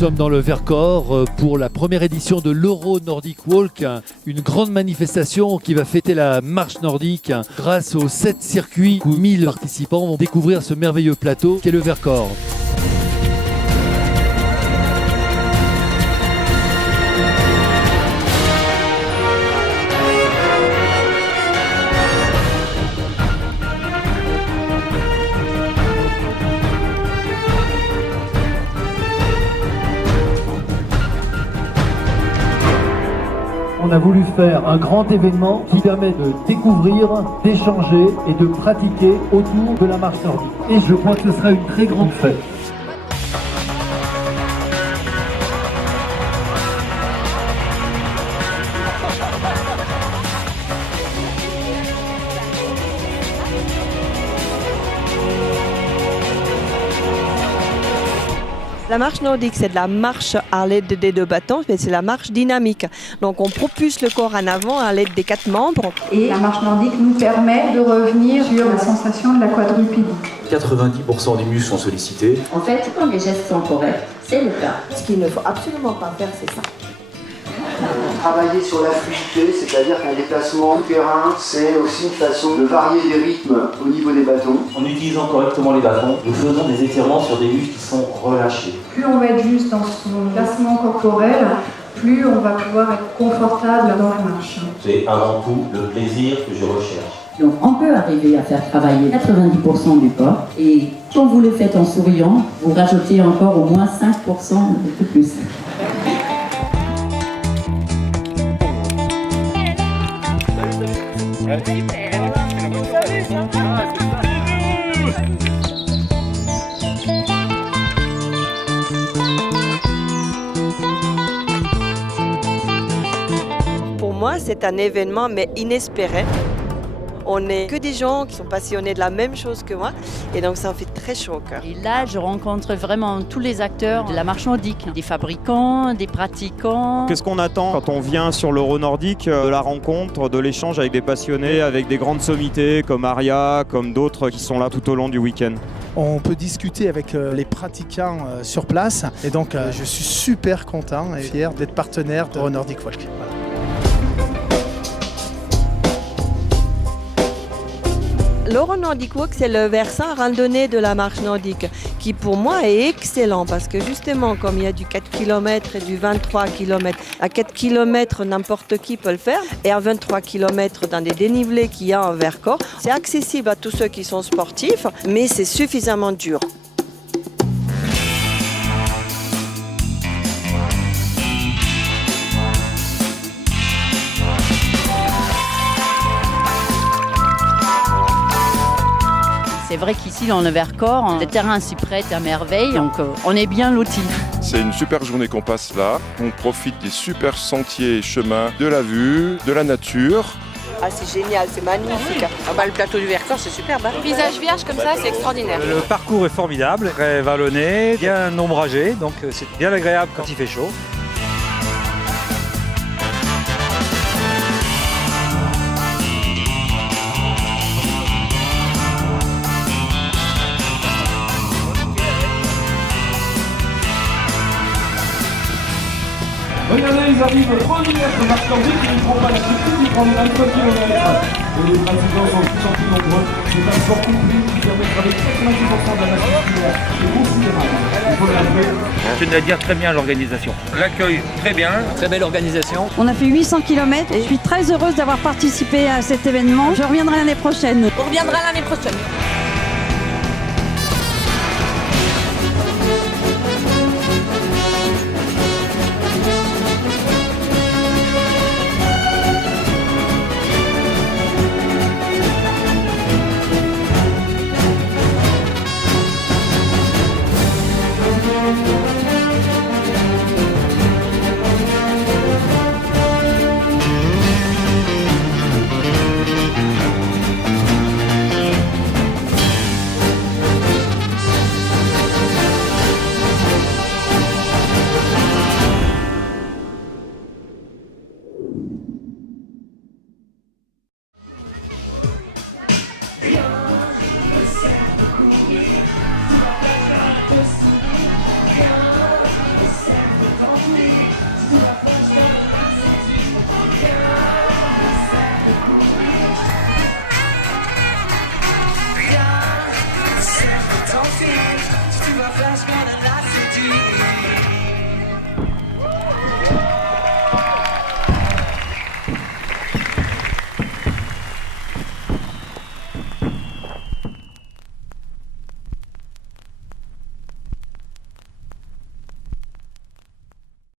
sommes dans le Vercors pour la première édition de l'Euro Nordic Walk, une grande manifestation qui va fêter la marche nordique grâce aux 7 circuits où 1000 participants vont découvrir ce merveilleux plateau qu'est le Vercors. On a voulu faire un grand événement qui permet de découvrir, d'échanger et de pratiquer autour de la marche nordique. Et je crois que ce sera une très grande fête. La marche nordique, c'est de la marche à l'aide des 2 bâtons, mais c'est la marche dynamique. Donc on propulse le corps en avant à l'aide des 4 membres. Et la marche nordique nous permet de revenir sur la sensation de la quadrupédie. 90% des muscles sont sollicités. En fait, quand les gestes sont corrects, c'est le cas. Ce qu'il ne faut absolument pas faire, c'est ça. Travailler sur la fluidité, c'est-à-dire qu'un déplacement terrain, c'est aussi une façon de varier les rythmes au niveau des bâtons. En utilisant correctement les bâtons, nous faisons des étirements sur des muscles qui sont relâchés. Plus on va être juste dans son placement corporel, plus on va pouvoir être confortable dans la marche. C'est avant tout le plaisir que je recherche. Donc on peut arriver à faire travailler 90% du corps et quand vous le faites en souriant, vous rajoutez encore au moins 5% de plus. Pour moi, c'est un événement, mais inespéré. On n'est que des gens qui sont passionnés de la même chose que moi, et donc ça en fait très chaud au cœur. Et là, je rencontre vraiment tous les acteurs de la marche nordique, des fabricants, des pratiquants. Qu'est-ce qu'on attend quand on vient sur l'Euro Nordique? De la rencontre, de l'échange avec des passionnés, avec des grandes sommités comme Aria, comme d'autres qui sont là tout au long du week-end. On peut discuter avec les pratiquants sur place, et donc je suis super content et fier d'être partenaire de l'Euro Nordic Walk. Voilà. L'Euro Nordic Walk, c'est le versant randonnée de la marche nordique qui pour moi est excellent parce que justement comme il y a du 4 km et du 23 km, à 4 km n'importe qui peut le faire et à 23 km dans des dénivelés qu'il y a en Vercors, c'est accessible à tous ceux qui sont sportifs mais c'est suffisamment dur. C'est vrai qu'ici, dans le Vercors, le terrain s'y prête à merveille, donc on est bien lotis. C'est une super journée qu'on passe là. On profite des super sentiers et chemins, de la vue, de la nature. Ah, c'est génial, c'est magnifique. Le plateau du Vercors, c'est superbe. Visage vierge comme ça, c'est extraordinaire. Le parcours est formidable, très vallonné, bien ombragé, donc c'est bien agréable quand il fait chaud. Regardez, ils arrivent première marche nordique, ils ne prennent pas la surprise, ils prennent 23 km. Et les pratiquants sont de plus en plus nombreux. C'est un sport complet qui permettra avec 90% de la masse musculaire. C'est considérable. Il faut le rappeler. Je tenais à dire très bien l'organisation. L'accueil, très bien. Très belle organisation. On a fait 800 km et je suis très heureuse d'avoir participé à cet événement. Je reviendrai l'année prochaine. On reviendra l'année prochaine.